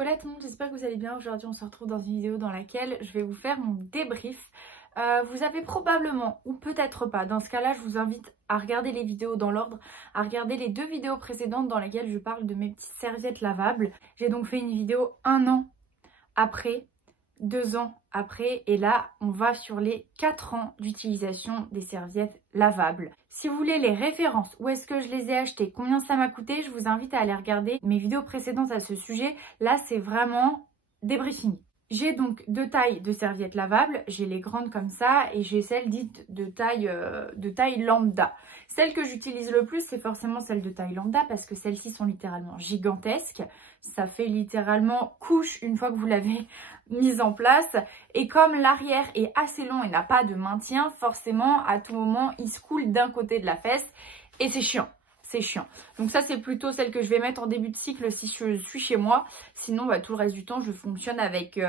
Hola tout le monde, j'espère que vous allez bien. Aujourd'hui on se retrouve dans une vidéo dans laquelle je vais vous faire mon débrief. Vous avez probablement, ou peut-être pas, dans ce cas-là je vous invite à regarder les vidéos dans l'ordre, à regarder les deux vidéos précédentes dans lesquelles je parle de mes petites serviettes lavables. J'ai donc fait une vidéo 1 an après, 2 ans après, et là on va sur les 4 ans d'utilisation des serviettes lavables. Si vous voulez les références, où est-ce que je les ai achetées, combien ça m'a coûté, je vous invite à aller regarder mes vidéos précédentes à ce sujet. Là c'est vraiment débriefing. J'ai donc deux tailles de serviettes lavables, j'ai les grandes comme ça et j'ai celles dites de taille lambda. Celle que j'utilise le plus, c'est forcément celle de taille lambda parce que celles-ci sont littéralement gigantesques. Ça fait littéralement couche une fois que vous l'avez mise en place. Et comme l'arrière est assez long et n'a pas de maintien, forcément à tout moment il se coule d'un côté de la fesse et c'est chiant. C'est chiant. Donc ça c'est plutôt celle que je vais mettre en début de cycle si je suis chez moi. Sinon tout le reste du temps je fonctionne avec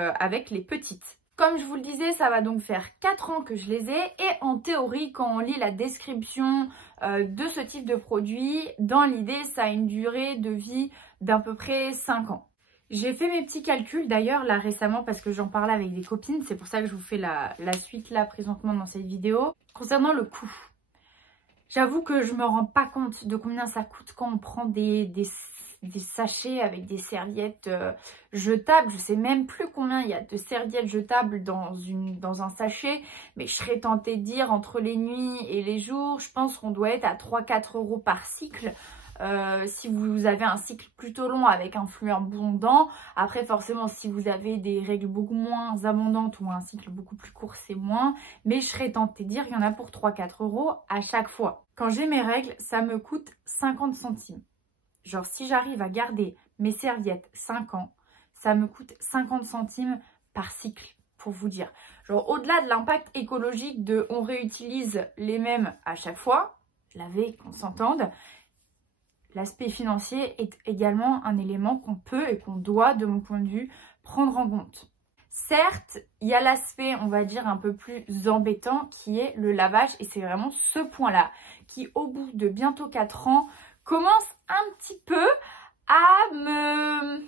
les petites. Comme je vous le disais, ça va donc faire 4 ans que je les ai. Et en théorie, quand on lit la description de ce type de produit, dans l'idée ça a une durée de vie d'à peu près 5 ans. J'ai fait mes petits calculs d'ailleurs là récemment parce que j'en parlais avec des copines. C'est pour ça que je vous fais la suite là présentement dans cette vidéo. Concernant le coût. J'avoue que je me rends pas compte de combien ça coûte quand on prend des sachets avec des serviettes jetables. Je sais même plus combien il y a de serviettes jetables dans un sachet. Mais je serais tentée de dire entre les nuits et les jours, je pense qu'on doit être à 3-4 € par cycle. Si vous avez un cycle plutôt long avec un flux abondant, après forcément si vous avez des règles beaucoup moins abondantes ou un cycle beaucoup plus court c'est moins, mais je serais tentée de dire qu'il y en a pour 3-4 € à chaque fois. Quand j'ai mes règles ça me coûte 50 centimes. Genre si j'arrive à garder mes serviettes 5 ans, ça me coûte 50 centimes par cycle pour vous dire. Genre au-delà de l'impact écologique de on réutilise les mêmes à chaque fois, laver qu'on s'entende, l'aspect financier est également un élément qu'on peut et qu'on doit, de mon point de vue, prendre en compte. Certes, il y a l'aspect, on va dire, un peu plus embêtant qui est le lavage. Et c'est vraiment ce point-là qui, au bout de bientôt 4 ans, commence un petit peu à me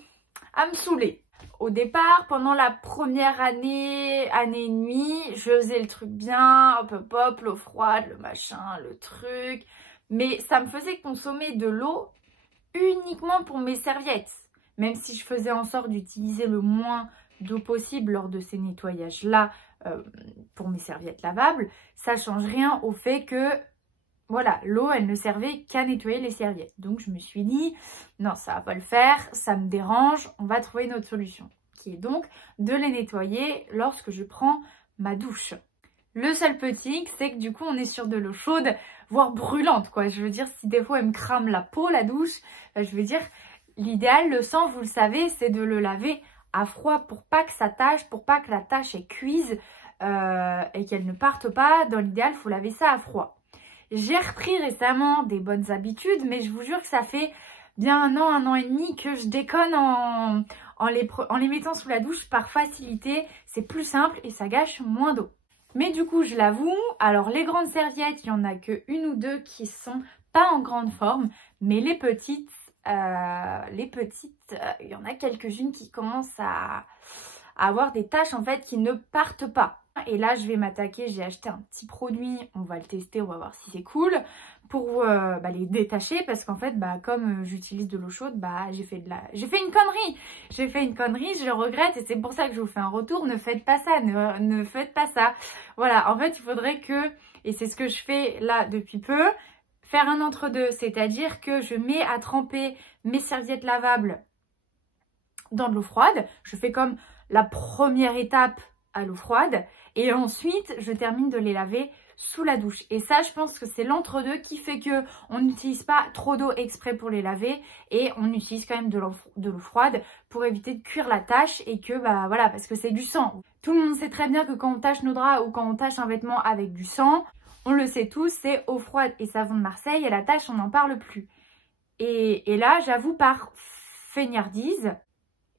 saouler. Au départ, pendant la première année et demie, je faisais le truc bien, hop, l'eau froide, le machin, le truc. Mais ça me faisait consommer de l'eau uniquement pour mes serviettes. Même si je faisais en sorte d'utiliser le moins d'eau possible lors de ces nettoyages-là pour mes serviettes lavables, ça ne change rien au fait que voilà, l'eau, elle ne servait qu'à nettoyer les serviettes. Donc je me suis dit, non, ça va pas le faire, ça me dérange, on va trouver une autre solution. Qui est donc de les nettoyer lorsque je prends ma douche. Le seul petit hic, c'est que du coup, on est sur de l'eau chaude, voire brûlante, quoi. Je veux dire, si des fois, elle me crame la peau, la douche, je veux dire, l'idéal, le sang, vous le savez, c'est de le laver à froid pour pas que ça tâche, pour pas que la tâche, elle cuise et qu'elle ne parte pas. Dans l'idéal, il faut laver ça à froid. J'ai repris récemment des bonnes habitudes, mais je vous jure que ça fait bien 1 an et demi que je déconne en les mettant sous la douche par facilité. C'est plus simple et ça gâche moins d'eau. Mais du coup, je l'avoue, alors les grandes serviettes, il n'y en a que 1 ou 2 qui sont pas en grande forme. Mais les petites, il y en a quelques-unes qui commencent à avoir des taches en fait qui ne partent pas. Et là, je vais m'attaquer, j'ai acheté un petit produit, on va le tester, on va voir si c'est cool, pour les détacher parce qu'en fait, comme j'utilise de l'eau chaude, j'ai fait une connerie. J'ai fait une connerie, je le regrette et c'est pour ça que je vous fais un retour. Ne faites pas ça, ne faites pas ça. Voilà, en fait, il faudrait que, et c'est ce que je fais là depuis peu, faire un entre-deux, c'est-à-dire que je mets à tremper mes serviettes lavables dans de l'eau froide. Je fais comme la première étape à l'eau froide et ensuite je termine de les laver sous la douche. Et ça, je pense que c'est l'entre-deux qui fait que on n'utilise pas trop d'eau exprès pour les laver et on utilise quand même de l'eau froide pour éviter de cuire la tache et que voilà, parce que c'est du sang. Tout le monde sait très bien que quand on tâche nos draps ou quand on tâche un vêtement avec du sang, on le sait tous, c'est eau froide et savon de Marseille et la tache on n'en parle plus. Et là, j'avoue, par fainéantise,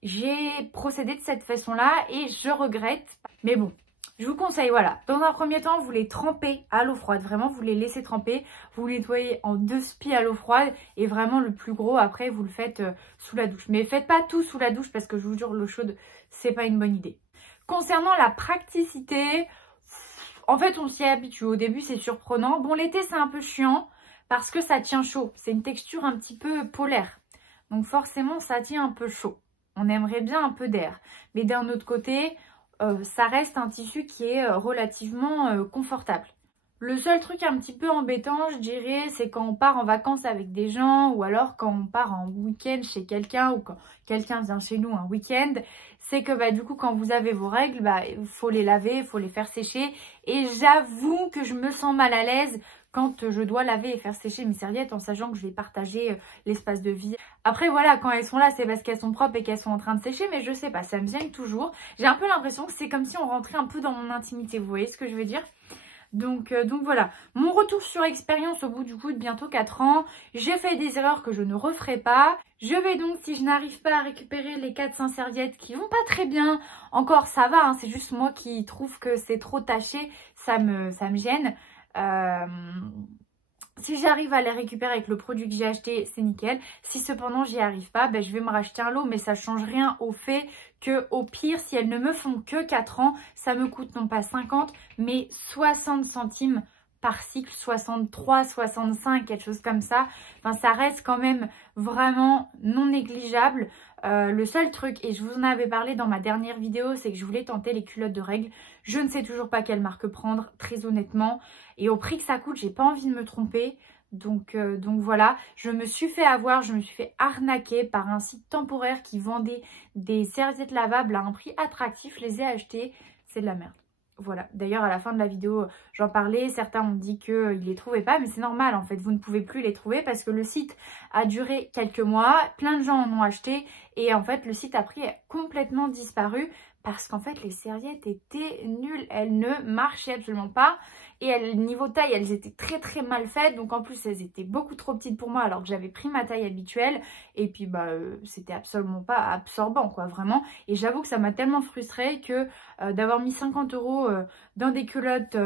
j'ai procédé de cette façon-là et je regrette. Mais bon, Je vous conseille, voilà, dans un premier temps, vous les trempez à l'eau froide. Vraiment, vous les laissez tremper. Vous les nettoyez en 2 spies à l'eau froide. Et vraiment, le plus gros, après, vous le faites sous la douche. Mais faites pas tout sous la douche parce que je vous jure, l'eau chaude, c'est pas une bonne idée. Concernant la praticité, en fait, on s'y habitue. Au début, c'est surprenant. Bon, l'été, c'est un peu chiant parce que ça tient chaud. C'est une texture un petit peu polaire. Donc forcément, ça tient un peu chaud. On aimerait bien un peu d'air. Mais d'un autre côté, ça reste un tissu qui est relativement confortable. Le seul truc un petit peu embêtant, je dirais, c'est quand on part en vacances avec des gens ou alors quand on part en week-end chez quelqu'un ou quand quelqu'un vient chez nous un week-end, c'est que bah, du coup, quand vous avez vos règles, bah, il faut les laver, il faut les faire sécher. Et j'avoue que je me sens mal à l'aise quand je dois laver et faire sécher mes serviettes en sachant que je vais partager l'espace de vie. Après voilà, quand elles sont là, c'est parce qu'elles sont propres et qu'elles sont en train de sécher, mais je sais pas, ça me gêne toujours. J'ai un peu l'impression que c'est comme si on rentrait un peu dans mon intimité, vous voyez ce que je veux dire ? Donc voilà, mon retour sur expérience au bout du coup de bientôt 4 ans, j'ai fait des erreurs que je ne referai pas. Je vais donc, si je n'arrive pas à récupérer les 400 serviettes qui vont pas très bien, encore ça va, hein, c'est juste moi qui trouve que c'est trop taché, ça me gêne. Si j'arrive à les récupérer avec le produit que j'ai acheté, c'est nickel. Si cependant j'y arrive pas, ben, je vais me racheter un lot, mais ça change rien au fait que au pire, si elles ne me font que 4 ans, ça me coûte non pas 50, mais 60 centimes par cycle, 63, 65, quelque chose comme ça. Enfin, ça reste quand même vraiment non négligeable. Le seul truc, et je vous en avais parlé dans ma dernière vidéo, c'est que je voulais tenter les culottes de règles. Je ne sais toujours pas quelle marque prendre, très honnêtement. Et au prix que ça coûte, j'ai pas envie de me tromper. Donc voilà, je me suis fait avoir, je me suis fait arnaquer par un site temporaire qui vendait des serviettes lavables à un prix attractif. Je les ai achetées, c'est de la merde. Voilà, d'ailleurs à la fin de la vidéo j'en parlais, certains ont dit qu'ils ne les trouvaient pas, mais c'est normal en fait, vous ne pouvez plus les trouver parce que le site a duré quelques mois, plein de gens en ont acheté et en fait le site après a complètement disparu parce qu'en fait les serviettes étaient nulles, elles ne marchaient absolument pas et niveau taille elles étaient très très mal faites, donc en plus elles étaient beaucoup trop petites pour moi alors que j'avais pris ma taille habituelle et puis bah c'était absolument pas absorbant quoi, vraiment, et j'avoue que ça m'a tellement frustrée que d'avoir mis 50 € dans des culottes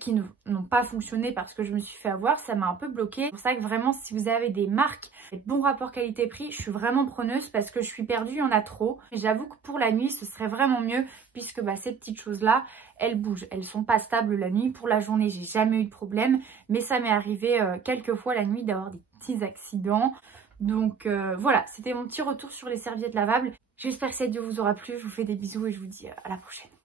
qui n'ont pas fonctionné parce que je me suis fait avoir, ça m'a un peu bloqué. C'est pour ça que vraiment si vous avez des marques, des bons rapports qualité-prix, je suis vraiment preneuse parce que je suis perdue, il y en a trop. J'avoue que pour la nuit ce serait vraiment mieux puisque ces petites choses là elles bougent, elles sont pas stables la nuit. Pour la journée j'ai jamais eu de problème, mais ça m'est arrivé quelques fois la nuit d'avoir des petits accidents. Donc voilà, c'était mon petit retour sur les serviettes lavables. J'espère que cette vidéo vous aura plu, je vous fais des bisous et je vous dis à la prochaine.